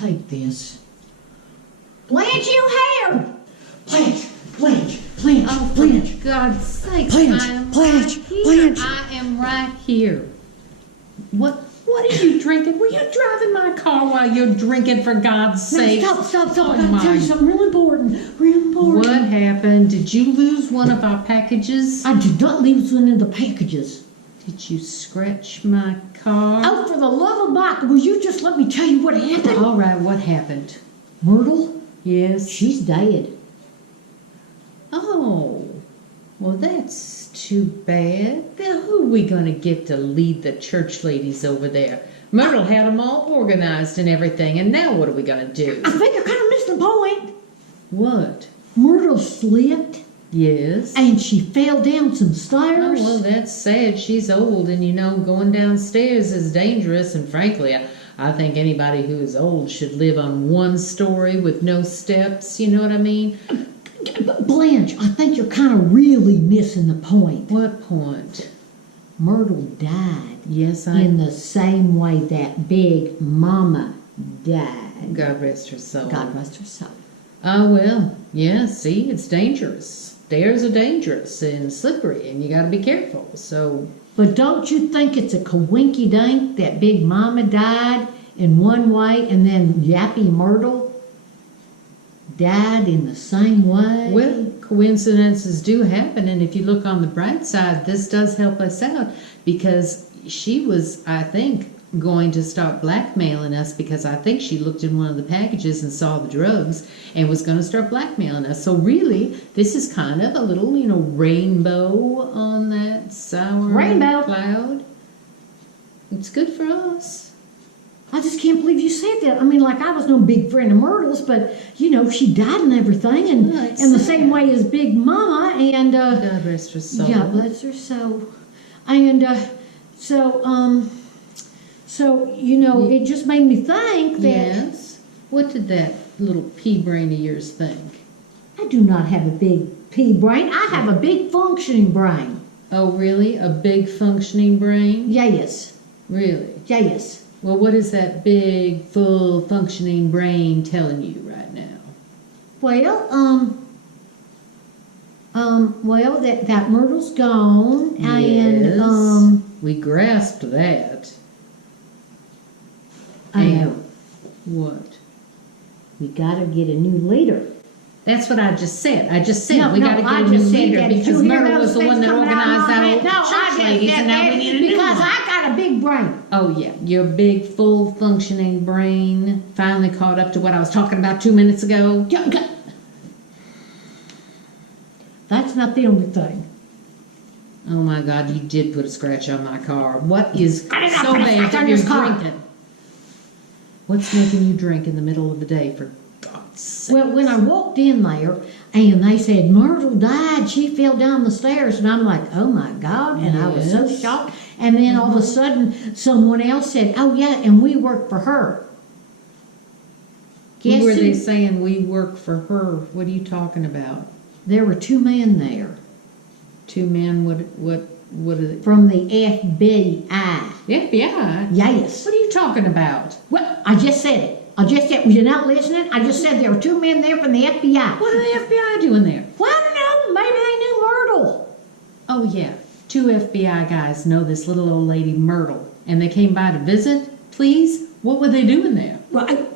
take this. Blanche, you here? Blanche. Oh, Blanche. for God's sakes, Blanche, I am Blanche, right here. Blanche. I am right here. What are you drinking? Were you driving my car while you're drinking, for God's sake? No, stop. Oh, I gotta tell you something real important. What happened? Did you lose one of our packages? I did not leave one of the packages. Did you scratch my car? Oh, for the love of Mike, will you just let me tell you what happened? All right, what happened? Myrtle, Yes. she's dead. Oh, well, that's too bad. Now, who are we going to get to lead the church ladies over there? Myrtle had them all organized and everything, and now what are we going to do? I think you're kind of missing the point. What? Myrtle slipped Yes. and she fell down some Oh, stairs. well, that's sad. She's old, and going downstairs is dangerous, and frankly, I think anybody who is old should live on one story with no steps, you know what I mean? Blanche, I think you're kind of really missing the point. What point? Myrtle died Yes, in the same way that Big Mama died. God rest her soul. God rest her soul. Oh, well, yeah, see, it's dangerous. Stairs are dangerous and slippery, and you got to be careful, so... But don't you think it's a coinky-dink that Big Mama died in one way and then Yappy Myrtle died in the same way? Well, coincidences do happen, and if you look on the bright side, this does help us out, because she was, I think, going to start blackmailing us, because I think she looked in one of the packages and saw the drugs and was going to start blackmailing us. So really, this is kind of a little, rainbow on that sour cloud. It's good for us. I just can't believe you said that. I mean, like, I was no big friend of Myrtle's, but, she died and everything, and Oh, it's in the sad. same way as Big Mama, and, God rest her soul. yeah, bless her soul. And, it just made me think that Yes. What did that little pea brain of yours think? I do not have a big pea brain. I have a big functioning brain. Oh, really? A big functioning brain? Yes. Really? Yes. Well, what is that big, full, functioning brain telling you right now? Well, that Myrtle's gone, Yes. and, We grasped that. I And- know, What? we gotta get a new leader. That's what I just said. I just said No, we got to I get a new just said leader that. Did because you hear Myrtle was those the one things that coming out of organized my our mouth? No, I church just ladies, said and now that we need a new because one. I got a big brain. Oh, yeah. Your big, full, functioning brain finally caught up to what I was talking about 2 minutes ago. That's not the only thing. Oh, my God, you did put a scratch on my car. What is I did not so put a bad scratch that on you're your car. drinking? What's making you drink in the middle of the day, for God's sake? Well, when I walked in there and they said Myrtle died, she fell down the stairs, and I'm like, oh my God, and I was so Yes. shocked. And then all of a sudden, someone else said, oh yeah, and we work for her. Who were they who? saying we work for her? What are you talking about? There were two men there Two men, what are they? from the FBI. The FBI? Yes. What are you talking about? Well, I just said it. Were you not listening? I just said there were two men there from the FBI. What are the FBI doing there? Well, I don't know. Maybe they knew Myrtle. Oh, yeah. Two FBI guys know this little old lady, Myrtle, and they came by to visit, please? What were they doing there? Well,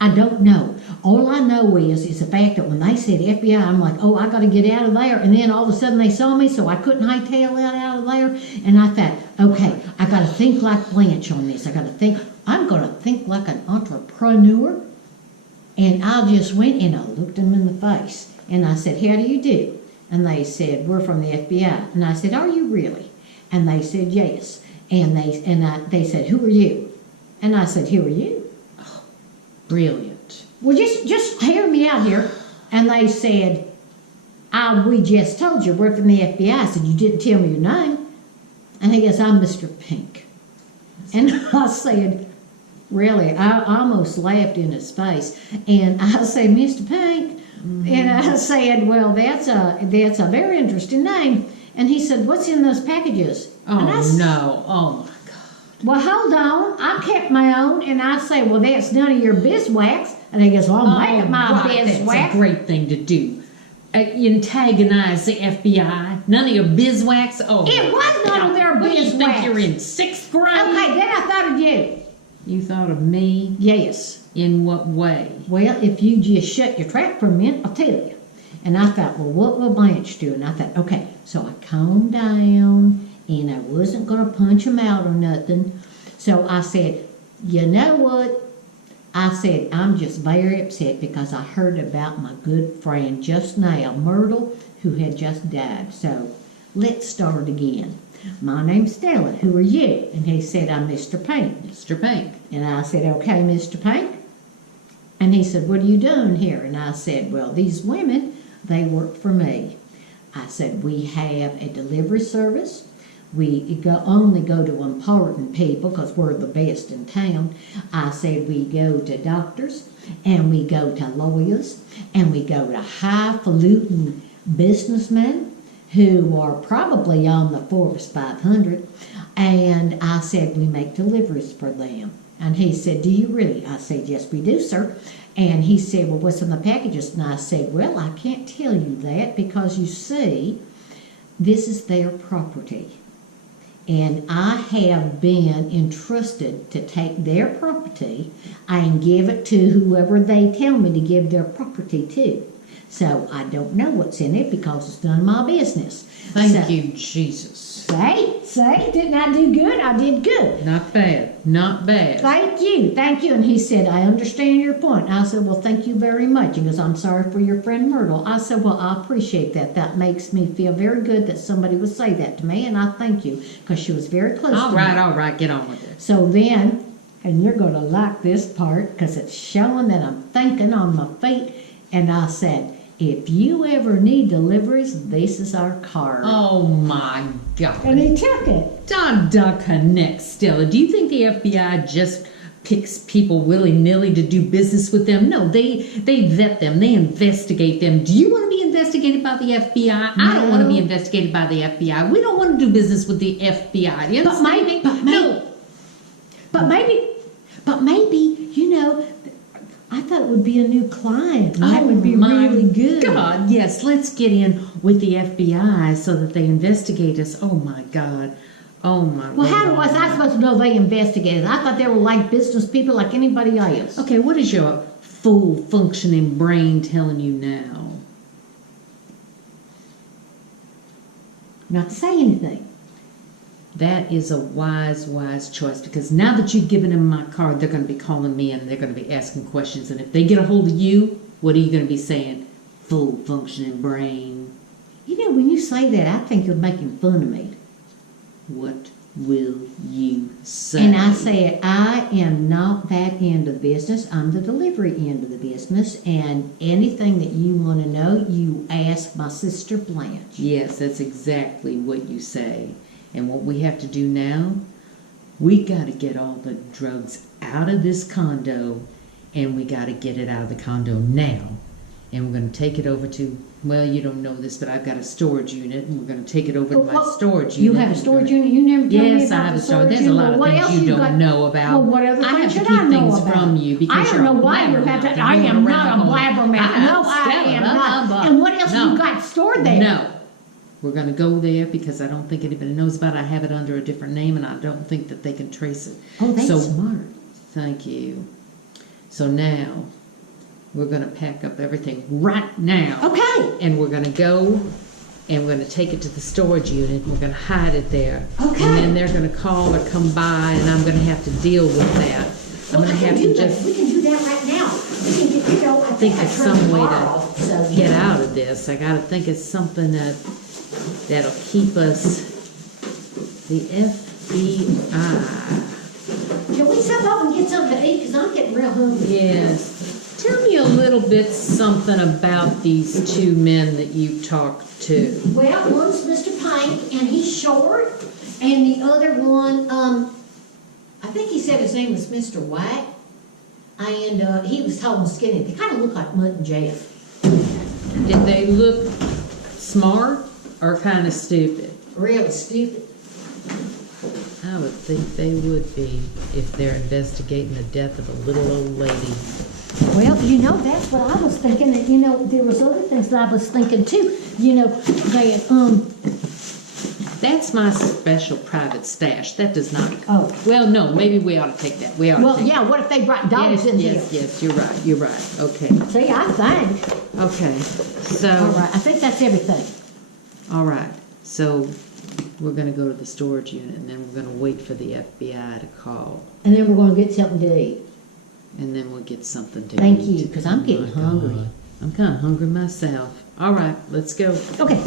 I don't know. All I know is the fact that when they said FBI, I'm like, oh, I got to get out of there. And then all of a sudden they saw me, so I couldn't hightail out of there. And I thought, okay, I got to think like Blanche on this. I'm going to think like an entrepreneur. And I just went and I looked them in the face. And I said, how do you do? And they said, we're from the FBI. And I said, are you really? And they said, yes. And they said, who are you? And I said, who are you? Brilliant. Well, just hear me out here. And they said, we just told you we're from the FBI. I said, you didn't tell me your name. And he goes, I'm Mr. Pink. And I said, really? I almost laughed in his face. And I said, Mr. Pink. Mm-hmm. And I said, well, that's a very interesting name. And he said, what's in those packages? Oh, and no. Oh, my God. Well, hold on. I kept my own, and I say, well, that's none of your beeswax. And he goes, well, I'll make it my right, beeswax. that's a great thing to do. Antagonize the FBI. None of your beeswax. Oh, It was none of their what do you think beeswax. you're in 6th grade? Okay, then I thought of you. You thought of me? Yes. In what way? Well, if you just shut your trap for a minute, I'll tell you. And I thought, well, what will Blanche do? And I thought, okay, so I calmed down, and I wasn't going to punch him out or nothing. So I said, you know what? I said, I'm just very upset because I heard about my good friend just now, Myrtle, who had just died. So let's start again. My name's Stella. Who are you? And he said, I'm Mr. Pink. Mr. Pink. And I said, okay, Mr. Pink. And he said, what are you doing here? And I said, well, these women, they work for me. I said, we have a delivery service. We only go to important people because we're the best in town. I said, we go to doctors, and we go to lawyers, and we go to highfalutin businessmen who are probably on the Forbes 500. And I said, we make deliveries for them. And he said, do you really? I said, yes, we do, sir. And he said, well, what's in the packages? And I said, well, I can't tell you that because, you see, this is their property. And I have been entrusted to take their property and give it to whoever they tell me to give their property to. So I don't know what's in it because it's none of my business. Thank you, Jesus. Say, didn't I do good? I did good. Not bad. Not bad. Thank you. And he said, I understand your point. I said, well, thank you very much. He goes, I'm sorry for your friend Myrtle. I said, well, I appreciate that. That makes me feel very good that somebody would say that to me, and I thank you because she was very close to me. All right, get on with it. So then, and you're going to like this part because it's showing that I'm thinking on my feet, and I said, if you ever need deliveries, this is our card. Oh, my God. And he took it. Duck connect, Stella. Do you think the FBI just picks people willy-nilly to do business with them? No, they vet them. They investigate them. Do you want to be investigated by the FBI? No. I don't want to be investigated by the FBI. We don't want to do business with the FBI. You But maybe, you know, I thought it would be a new client. And that would be really good. God, yes. Let's get in with the FBI so that they investigate us. Oh, my God. Oh, my God. Well, how was I supposed to know they investigated? I thought they were like business people like anybody else. Okay, what is your full functioning brain telling you now? Not to say anything. That is a wise choice because now that you've given them my card, they're going to be calling me and they're going to be asking questions. And if they get a hold of you, what are you going to be saying? Full functioning brain. You know, when you say that, I think you're making fun of me. What will you say? And I said, I am not that end of the business. I'm the delivery end of the business. And anything that you want to know, you ask my sister Blanche. Yes, that's exactly what you say. And what we have to do now, we got to get all the drugs out of this condo, and we got to get it out of the condo now. And we're going to take it over to, well, you don't know this, but I've got a storage unit, and we're going to take it over to my storage unit. You have a storage unit? You never told me Yes, I about have the a storage. storage There's a unit. lot of What things else you got? don't know about. Well, what other I things have to should I keep know things about? from you because I don't you're know a why you have to. blabbermouth. I You're am going not a around going, blabbermouth. No, I Stella, am blah, not. blah, blah. And what else No. you got stored there? No. We're going to go there because I don't think anybody knows about it. I have it under a different name, and I don't think that they can trace it. Oh, that's So, smart. Thank you. So now, we're going to pack up everything right now. Okay. And we're going to go, and we're going to take it to the storage unit, and we're going to hide it there. Okay. And then they're going to call or come by, and I'm going to have to deal with that. I'm going to have to just We can do that right now. We can get, you know, I think I of turned some the way bar off, so, get out of this. I got to think of something that'll keep us, the FBI. Can we step up and get something to eat? Because I'm getting real hungry. Yes. Tell me a little bit something about these two men that you talked to. Well, one's Mr. Pink, and he's short, and the other one, I think he said his name was Mr. White, and he was tall and skinny. They kind of look like Mutt and Jeff. Did they look smart or kind of stupid? Really stupid. I would think they would be if they're investigating the death of a little old lady. Well, that's what I was thinking, and there was other things that I was thinking too. That That's my special private stash. That does not. Oh. Well, no, maybe we ought to take that. We ought to take what if they brought dogs yes, in yes, here? yes, you're right. You're right. Okay. See, I think. Okay. So. All right, I think that's everything. All right. So we're going to go to the storage unit, and then we're going to wait for the FBI to call, And then we're going to get something to eat. and then we'll get something to Thank eat. you, because I'm getting hungry. I'm kind of hungry myself. All right, let's go. Okay.